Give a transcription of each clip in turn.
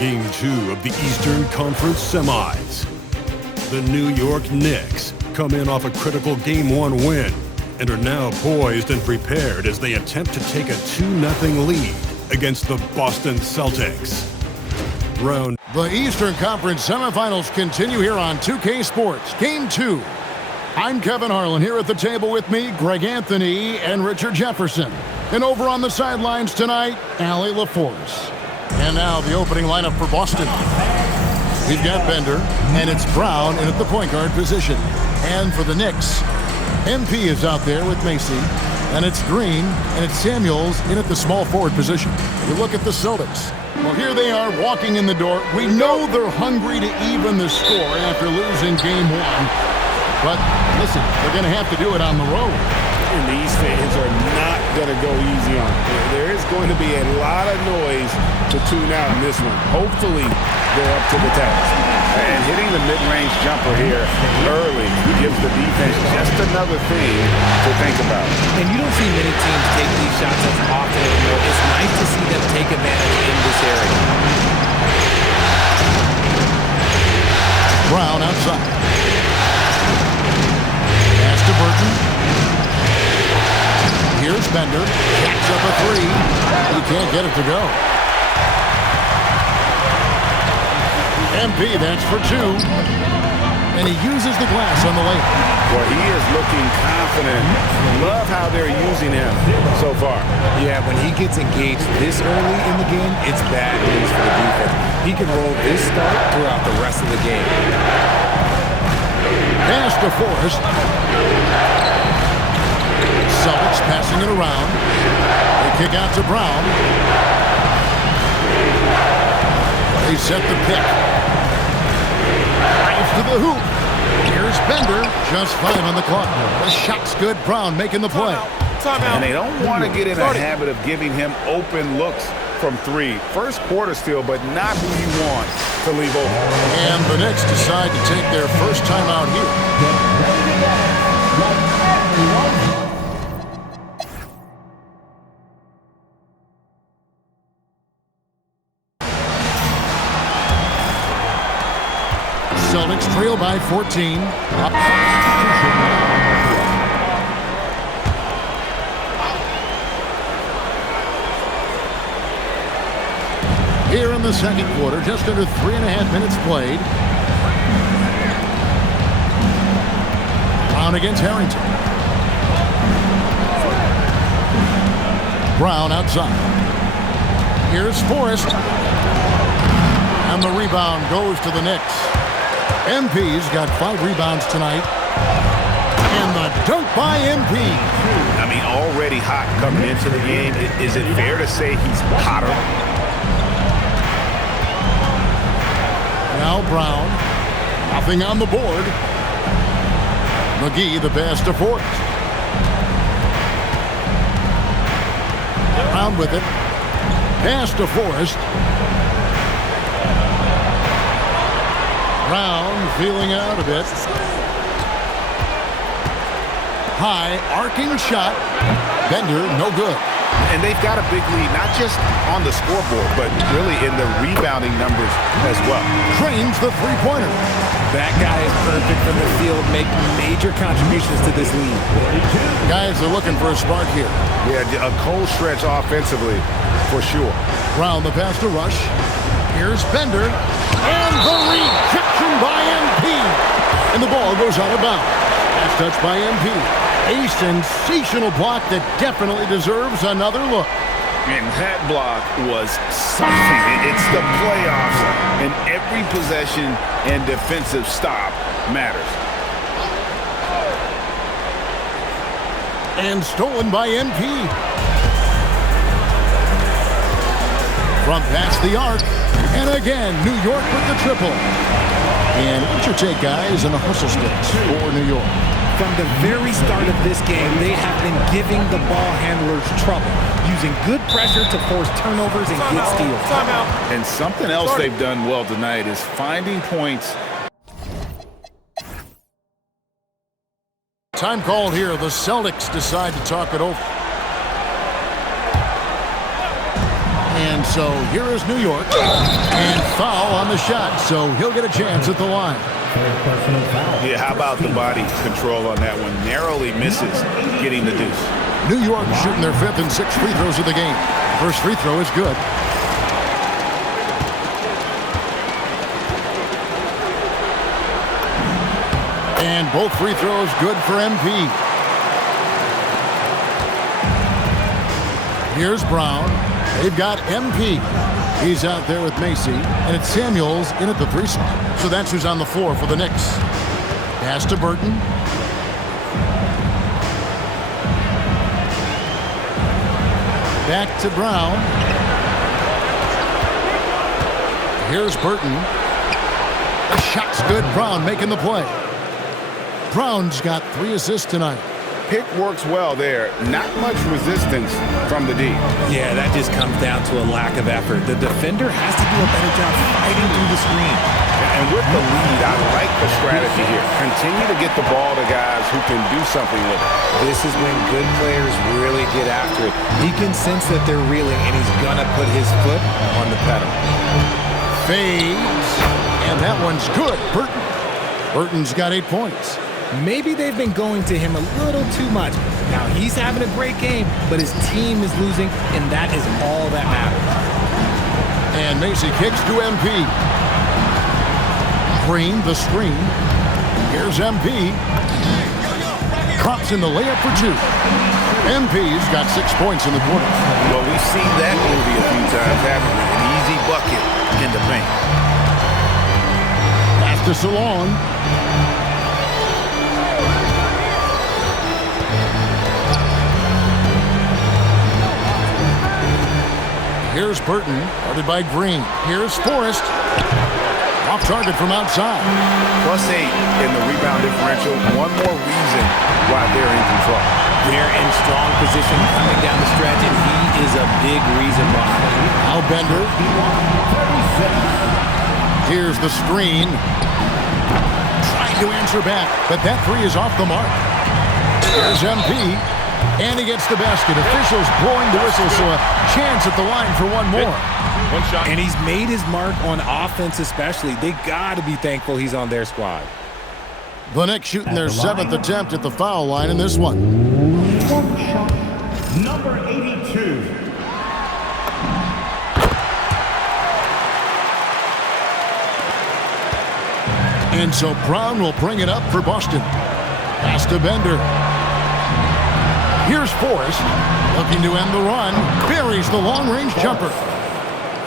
Game 2 of the Eastern Conference Semis. The New York Knicks come in off a critical Game 1 win and are now poised and prepared as they attempt to take a 2-0 lead against the Boston Celtics. The Eastern Conference Semifinals continue here on 2K Sports. Game 2. I'm Kevin Harlan. Here at the table with me, Greg Anthony and Richard Jefferson. And over on the sidelines tonight, Allie LaForce. And now the opening lineup for Boston. We've got Bender, and it's Brown in at the point guard position. And for the Knicks, MP is out there with Macy. And it's Green, and it's Samuels in at the small forward position. We look at the Celtics. Well, here they are walking in the door. We know they're hungry to even the score after losing Game 1. But listen, they're going to have to do it on the road. And these fans are not going to go easy on it. There is going to be a lot of noise to tune out in this one. Hopefully, they're up to the task. And hitting the mid-range jumper here early gives the defense just another thing to think about. And you don't see many teams take these shots as often anymore. It's nice to see them take advantage in this area. Brown outside. Pass to Burton. Here's Bender. Jacks up a three. He can't get it to go. MP, that's for two. And he uses the glass on the layup. Well, he is looking confident. Love how they're using him so far. Yeah, when he gets engaged this early in the game, it's bad news for the defense. He can roll this start throughout the rest of the game. Pass to Forrest. Celtics passing it around. They kick out to Brown. They set the pick. Drives to the hoop. Here's Bender. Just 5 on the clock. The shot's good. Brown making the play. And they don't want to get in a habit of giving him open looks from three. First quarter still, but not who you want to leave open. And the Knicks decide to take their first time out here. Celtics trail by 14. Here in the second quarter, just under 3.5 minutes played. Brown against Harrington. Brown outside. Here's Forrest. And the rebound goes to the Knicks. MP's got 5 rebounds tonight. And the dunk by MP. I mean, already hot coming into the game. Is it fair to say he's hotter? Now Brown. Nothing on the board. McGee the pass to Forrest. Brown with it. Pass to Forrest. Brown feeling out a bit. High, arcing shot. Bender, no good. And they've got a big lead, not just on the scoreboard, but really in the rebounding numbers as well. Trains the three-pointer. That guy is perfect from the field, making major contributions to this lead. Guys are looking for a spark here. Yeah, a cold stretch offensively, for sure. Brown the pass to Rush. Here's Bender. And the rejection by MP. And the ball goes out of bounds. Last touch by MP. A sensational block that definitely deserves another look. And that block was something. It's the playoffs, and every possession and defensive stop matters. And stolen by MP. From past the arc. And again, New York with the triple. And what's your take, guys, in the hustle sticks for New York? From the very start of this game, they have been giving the ball handlers trouble, using good pressure to force turnovers and get steals. And something else they've done well tonight is finding points. Time called here. The Celtics decide to talk it over. And And so here is New York. And foul on the shot, so he'll get a chance at the line. Yeah, how about the body control on that one? Narrowly misses getting the deuce. New York shooting their 5th and 6th free throws of the game. First free throw is good. And both free throws good for MP. Here's Brown. They've got MP. He's out there with Macy. And it's Samuels in at the 3 spot. So that's who's on the floor for the Knicks. Pass to Burton. Back to Brown. Here's Burton. The shot's good. Brown making the play. Brown's got 3 assists tonight. Pick works well there. Not much resistance from the D. Yeah, that just comes down to a lack of effort. The defender has to do a better job fighting through the screen. And with the lead, I like the strategy here. Continue to get the ball to guys who can do something with it. This is when good players really get after it. He can sense that they're reeling, and he's going to put his foot on the pedal. Fades. And that one's good. Burton's got 8 points. Maybe they've been going to him a little too much. Now, he's having a great game, but his team is losing, and that is all that matters. And Macy kicks to MP. Green, the screen. Here's MP. Drops in the layup for 2. MP's got 6 points in the quarter. Well, we've seen that movie a few times, haven't we? An easy bucket in the paint. Pass to Salon. Here's Burton, guarded by Green. Here's Forrest. Off target from outside. +8 in the rebound differential. One more reason why they're in control. They're in strong position coming down the stretch, and he is a big reason why. Now Bender. Here's the screen. Trying to answer back, but that 3 is off the mark. Here's MP. And he gets the basket. Officials blowing the whistle, so a chance at the line for one more. One shot. And he's made his mark on offense especially. They got to be thankful he's on their squad. The Knicks shooting their 7th attempt at the foul line in this one. Number 82. And so Brown will bring it up for Boston. Pass to Bender. Here's Forrest, looking to end the run. Buries the long-range jumper.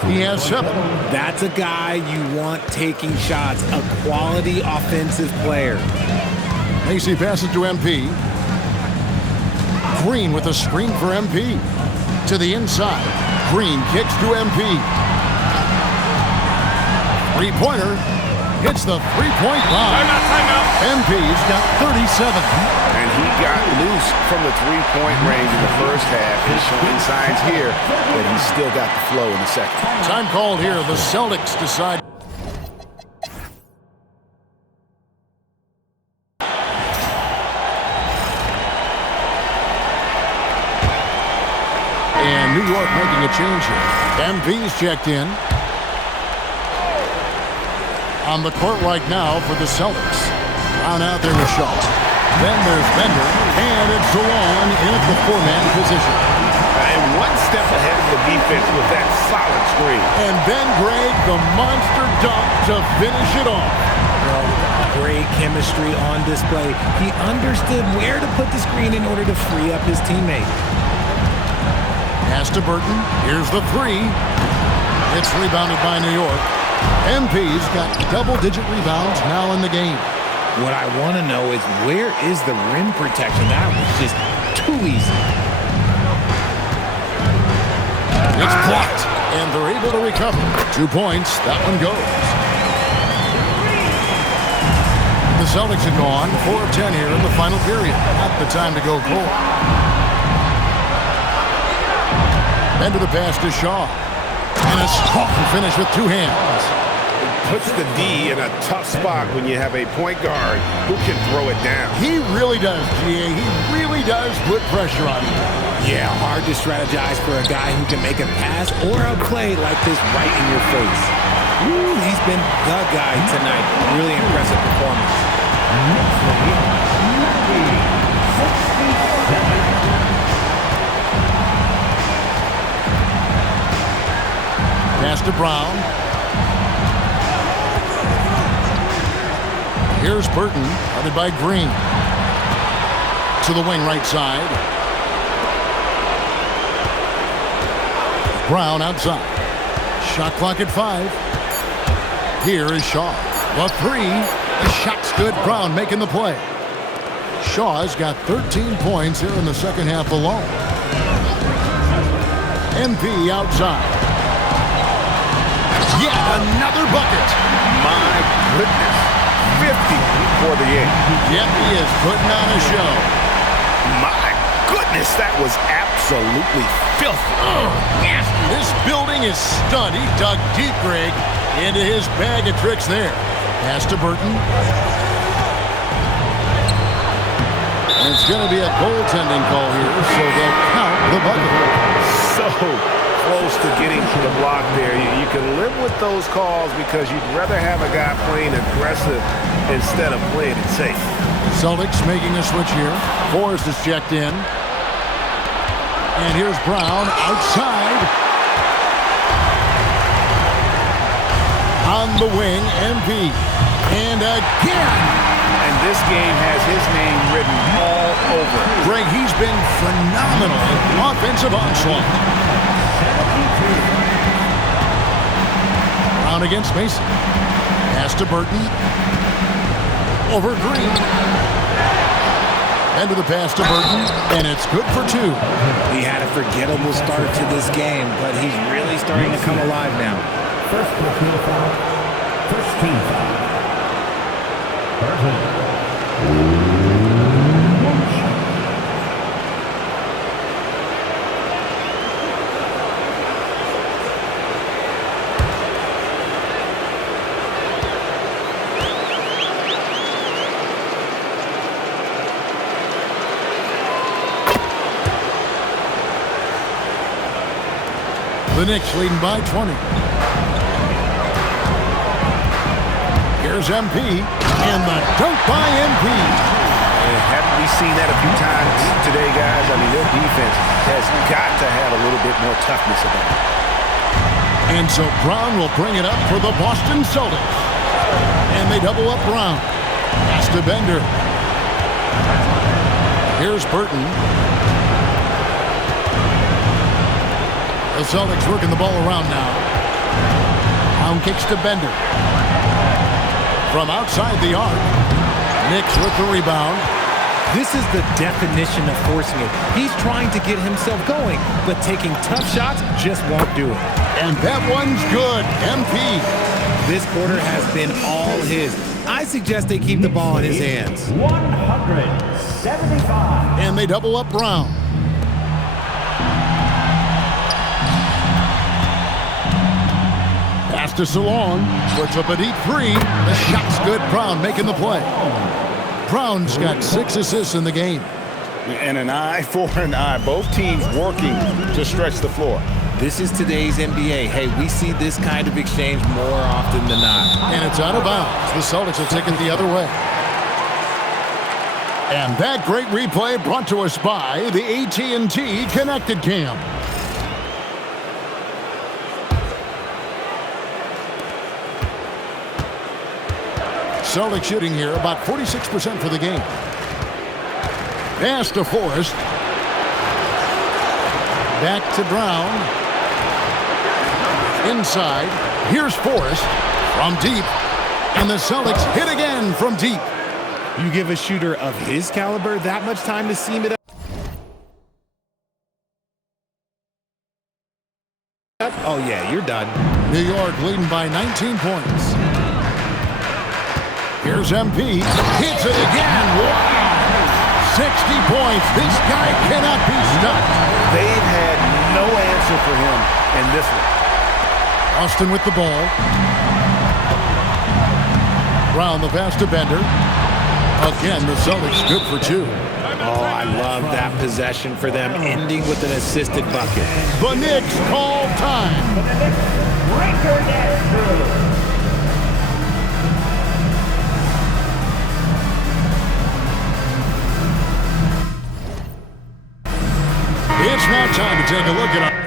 He has 7. That's a guy you want taking shots, a quality offensive player. Macy passes to MP. Green with a screen for MP. To the inside. Green kicks to MP. 3-pointer. Hits the 3-point line. Timeout. MP's got 37. And he got loose from the 3-point range in the first half. He's showing signs here that he's still got the flow in the second. Time called here. The Celtics decide. And New York making a change here. MP's checked in. On the court right now for the Celtics. Brown out there with Shaw. Then there's Bender, and it's Salon in at the 4-man position. And one step ahead of the defense with that solid screen. And then Greg, the monster dunk to finish it off. Well, great chemistry on display. He understood where to put the screen in order to free up his teammate. Pass to Burton. Here's the 3. It's rebounded by New York. MP's got double-digit rebounds now in the game. What I want to know is where is the rim protection? That was just too easy. It's blocked, and they're able to recover. 2 points. That one goes. The Celtics have gone 4 of 10 here in the final period. Not the time to go cold. Into the pass to Shaw. And a strong finish with 2 hands. puts the D in a tough spot when you have a point guard who can throw it down. He really does, GA. He really does put pressure on you. Yeah, hard to strategize for a guy who can make a pass or a play like this right in your face. Ooh, he's been the guy tonight. Really impressive performance. Pass to Brown. Here's Burton, guarded by Green. To the wing right side. Brown outside. Shot clock at 5. Here is Shaw. The 3. The shot's good. Brown making the play. Shaw's got 13 points here in the second half alone. MP outside. Yet another bucket. My goodness. 50 for the game. Yep, he is putting on a show. My goodness, that was absolutely filthy. Yes. This building is stunned. He dug deep, Greg, into his bag of tricks there. Pass to Burton. And it's going to be a goaltending call here, so they'll count the bucket. So close to getting the block there. You can live with those calls because you'd rather have a guy playing aggressive instead of playing it safe. Celtics making a switch here. Forrest is checked in. And here's Brown outside. On the wing, MP. And again. And this game has his name written all over. Greg, he's been phenomenal in offensive onslaught. Brown against Mason. Pass to Burton. Over Green. End of the pass to Burton, and it's good for 2. He had a forgettable start to this game, but he's really starting to come alive now. First personal foul. First team foul. Burton. The Knicks leading by 20. Here's MP, and the dunk by MP. Haven't we seen that a few times today, guys? I mean, their defense has got to have a little bit more toughness about it. And so Brown will bring it up for the Boston Celtics. And they double up Brown. Pass to Bender. Here's Burton. The Celtics working the ball around now. Brown kicks to Bender. From outside the arc. Knicks with the rebound. This is the definition of forcing it. He's trying to get himself going, but taking tough shots just won't do it. And that one's good. MP. This quarter has been all his. I suggest they keep the ball in his hands. 175. And they double up Brown. Pass to Salon. Puts up a deep 3. The shot's good. Brown making the play. Brown's got 6 assists in the game. And an eye for an eye. Both teams working to stretch the floor. This is today's NBA. Hey, we see this kind of exchange more often than not. And it's out of bounds. The Celtics will take it the other way. And that great replay brought to us by the AT&T Connected Cam. Celtics shooting here about 46% for the game. Pass to Forrest. Back to Brown. Inside. Here's Forrest from deep. And the Celtics hit again from deep. You give a shooter of his caliber that much time to seam it up? Oh, yeah, you're done. New York leading by 19 points. Here's MP. Hits it again. Wow. 60 points. This guy cannot be stopped. They've had no answer for him in this one. Austin with the ball. Brown the pass to Bender. Again, the Celtics good for 2. Oh, I love that possession for them, ending with an assisted bucket. The Knicks call time. It's now time to take a look at our